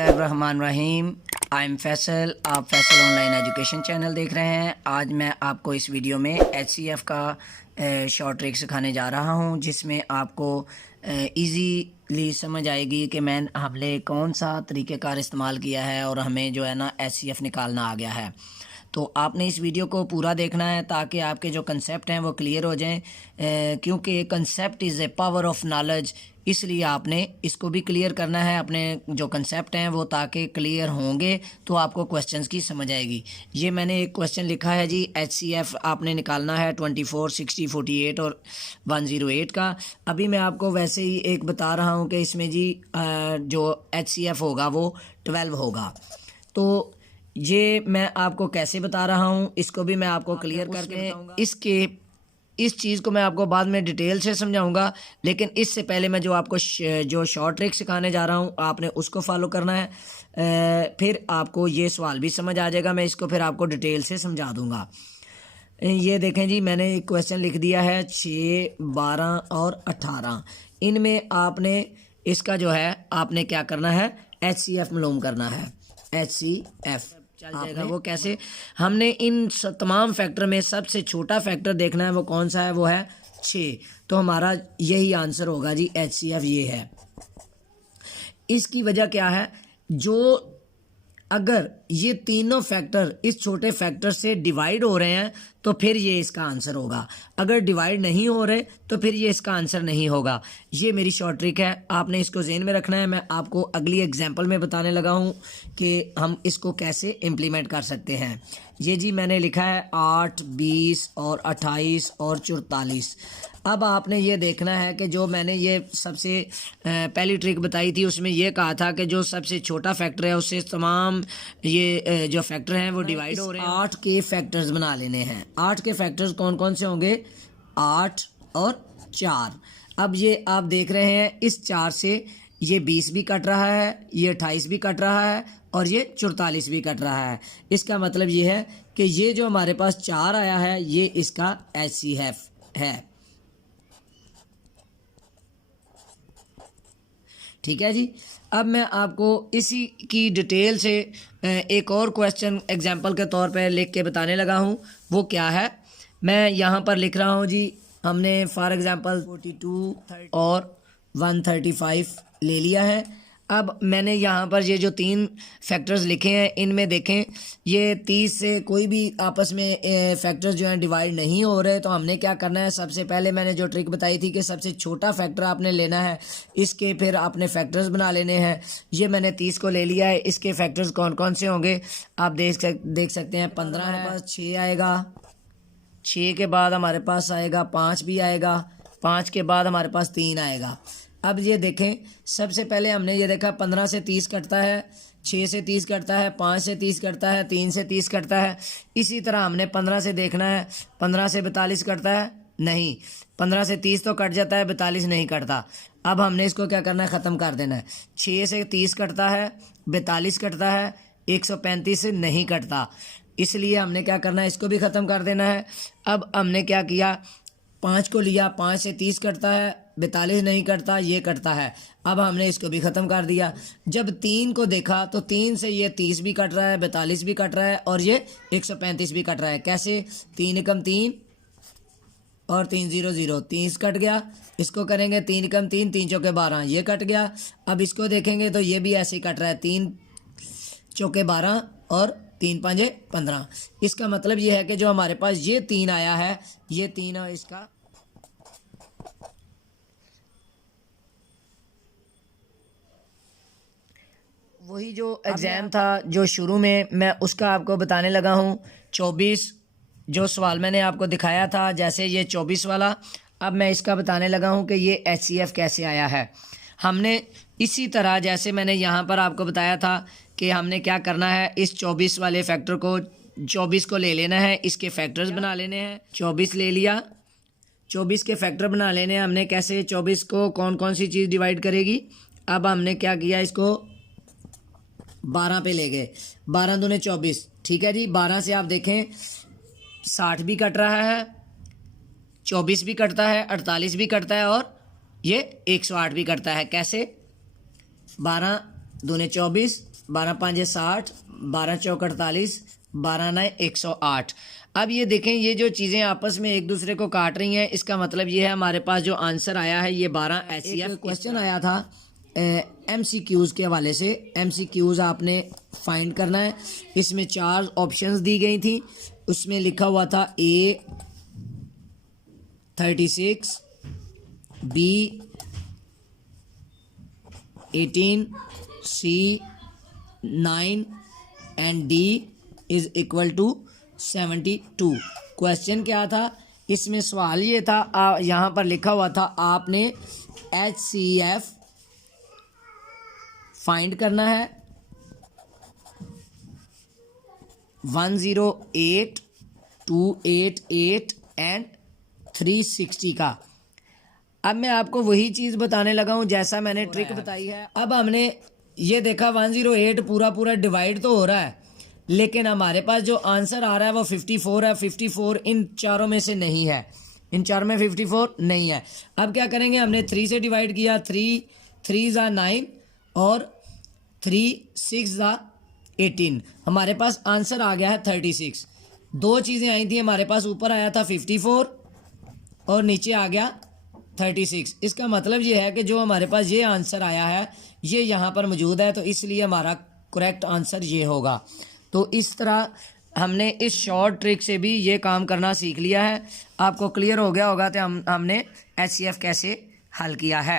बिस्मिल्लाहिर्रहमानिर्रहीम। I am Faisal. आप Faisal online education channel देख रहे हैं। आज मैं आपको इस वीडियो में HCF का शॉर्ट ट्रिक सिखाने जा रहा हूं, जिसमें आपको इजीली समझ आएगी कि हमने कौन सा तरीक़ेकार इस्तेमाल किया है और हमें जो है ना HCF निकालना आ गया है। तो आपने इस वीडियो को पूरा देखना है ताकि आपके जो कंसेप्ट हैं वो क्लियर हो जाएं, क्योंकि concept is a power of knowledge. इसलिए आपने इसको भी क्लियर करना है, अपने जो कंसेप्ट हैं वो, ताकि क्लियर होंगे तो आपको क्वेश्चंस की समझ आएगी। ये मैंने एक क्वेश्चन लिखा है जी, HCF आपने निकालना है 24, 60, 48 और 108 का। अभी मैं आपको वैसे ही एक बता रहा हूँ कि इसमें जी जो HCF होगा वो 12 होगा। तो ये मैं आपको कैसे बता रहा हूँ इसको भी मैं आपको क्लियर करके इस चीज़ को मैं आपको बाद में डिटेल से समझाऊंगा, लेकिन इससे पहले मैं जो आपको जो शॉर्ट ट्रिक सिखाने जा रहा हूँ आपने उसको फॉलो करना है। फिर आपको ये सवाल भी समझ आ जाएगा, मैं इसको फिर आपको डिटेल से समझा दूंगा। ये देखें जी, मैंने एक क्वेश्चन लिख दिया है 6, 12 और 18। इनमें आपने इसका जो है आपने क्या करना है, HCF मालूम करना है। HCF चल जाएगा वो कैसे, हमने इन तमाम फैक्टर में सबसे छोटा फैक्टर देखना है, वो कौन सा है, वो है 6। तो हमारा यही आंसर होगा जी, HCF ये है। इसकी वजह क्या है, जो अगर ये तीनों फैक्टर इस छोटे फैक्टर से डिवाइड हो रहे हैं तो फिर ये इसका आंसर होगा, अगर डिवाइड नहीं हो रहे तो फिर ये इसका आंसर नहीं होगा। ये मेरी शॉर्ट ट्रिक है, आपने इसको ज़हन में रखना है। मैं आपको अगली एग्जांपल में बताने लगा हूँ कि हम इसको कैसे इम्प्लीमेंट कर सकते हैं। ये जी मैंने लिखा है 8, 20 और 28 और 44। अब आपने ये देखना है कि जो मैंने ये सबसे पहली ट्रिक बताई थी उसमें ये कहा था कि जो सबसे छोटा फैक्टर है उससे तमाम ये जो फैक्टर हैं वो डिवाइड हो रहे हैं। 8 के फैक्टर्स बना लेने हैं। 8 के फैक्टर्स कौन कौन से होंगे, 8 और 4। अब ये आप देख रहे हैं, इस 4 से ये 20 भी कट रहा है, ये 28 भी कट रहा है और ये 44 भी कट रहा है। इसका मतलब ये है कि ये जो हमारे पास 4 आया है ये इसका HCF है। ठीक है जी। अब मैं आपको इसी की डिटेल से एक और क्वेश्चन एग्जांपल के तौर पर लिख के बताने लगा हूँ। वो क्या है, मैं यहाँ पर लिख रहा हूँ जी, हमने फॉर एग्जांपल 42 और 135 ले लिया है। अब मैंने यहाँ पर ये जो 3 फैक्टर्स लिखे हैं इनमें देखें, ये 30 से कोई भी आपस में फैक्टर्स जो हैं डिवाइड नहीं हो रहे। तो हमने क्या करना है, सबसे पहले मैंने जो ट्रिक बताई थी कि सबसे छोटा फैक्टर आपने लेना है, इसके फिर आपने फैक्टर्स बना लेने हैं। ये मैंने 30 को ले लिया है, इसके फैक्टर्स कौन कौन से होंगे आप देख सकते हैं। 15 हमारे पास 6 आएगा, 6 के बाद हमारे पास आएगा 5 भी आएगा, 5 के बाद हमारे पास 3 आएगा। अब ये देखें, सबसे पहले हमने ये देखा 15 से 30 कटता है, 6 से 30 कटता है, 5 से 30 कटता है, 3 से 30 कटता है। इसी तरह हमने 15 से देखना है, 15 से 42 कटता है, नहीं। 15 से 30 तो कट जाता है, 42 नहीं कटता। अब हमने इसको क्या करना है, ख़त्म कर देना है। 6 से 30 कटता है, 42 कटता है, 135 से नहीं कटता, इसलिए हमने क्या करना है, इसको भी ख़त्म कर देना है। अब हमने क्या किया, 5 को लिया, 5 से 30 कटता है, 42 नहीं कटता, ये कटता है। अब हमने इसको भी ख़त्म कर दिया। जब 3 को देखा तो 3 से ये 30 भी कट रहा है, 42 भी कट रहा है और ये 135 भी कट रहा है। कैसे, 3 एकम 3 और 3 0 0, 30 कट गया। इसको करेंगे 3 एकम 3, 3 चौके 12, ये कट गया। अब इसको देखेंगे तो ये भी ऐसे ही कट रहा है, 3 चौके 12 और 3 5 15। इसका मतलब ये है कि जो हमारे पास ये 3 आया है, ये 3 और इसका वही जो एग्ज़ाम था जो शुरू में मैं उसका आपको बताने लगा हूँ। 24 जो सवाल मैंने आपको दिखाया था, जैसे ये 24 वाला, अब मैं इसका बताने लगा हूँ कि ये HCF कैसे आया है। हमने इसी तरह जैसे मैंने यहाँ पर आपको बताया था कि हमने क्या करना है, इस 24 वाले फैक्टर को 24 को ले लेना है, इसके फैक्टर्स बना लेने हैं। 24 ले लिया, 24 के फैक्टर बना लेने हैं हमने। कैसे, 24 को कौन कौन सी चीज़ डिवाइड करेगी। अब हमने क्या किया, इसको 12 पे ले गए, 12 दूने 24। ठीक है जी, 12 से आप देखें 60 भी कट रहा है, 24 भी कटता है, 48 भी कटता है और ये 108 भी कटता है। कैसे, 12 दूने 24, 12 5 60, 12 चौक 48, 12 9 108। अब ये देखें, ये जो चीज़ें आपस में एक दूसरे को काट रही हैं, इसका मतलब ये है हमारे पास जो आंसर आया है ये 12 HCF। क्वेश्चन आया था MCQs के हवाले से। MCQs आपने फाइंड करना है। इसमें 4 ऑप्शंस दी गई थी। उसमें लिखा हुआ था A 36, B 18, C 9 and D is equal to 72। Question क्या था? इसमें सवाल ये था, यहाँ पर लिखा हुआ था आपने HCF फाइंड करना है 108, 288 एंड 360 का। अब मैं आपको वही चीज़ बताने लगा हूँ जैसा मैंने ट्रिक बताई है। अब हमने ये देखा 108 पूरा डिवाइड तो हो रहा है, लेकिन हमारे पास जो आंसर आ रहा है वो 54 है। 54 इन चारों में से नहीं है, इन चारों में 54 नहीं है। अब क्या करेंगे, हमने 3 से डिवाइड किया, 3 3 ज़ा 9 और 3 6 ज़ा 18। हमारे पास आंसर आ गया है 36। दो चीज़ें आई थी हमारे पास, ऊपर आया था 54 और नीचे आ गया 36। इसका मतलब ये है कि जो हमारे पास ये आंसर आया है ये यहाँ पर मौजूद है, तो इसलिए हमारा करेक्ट आंसर ये होगा। तो इस तरह हमने इस शॉर्ट ट्रिक से भी ये काम करना सीख लिया है। आपको क्लियर हो गया होगा कि हमने HCF कैसे हल किया है।